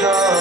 Oh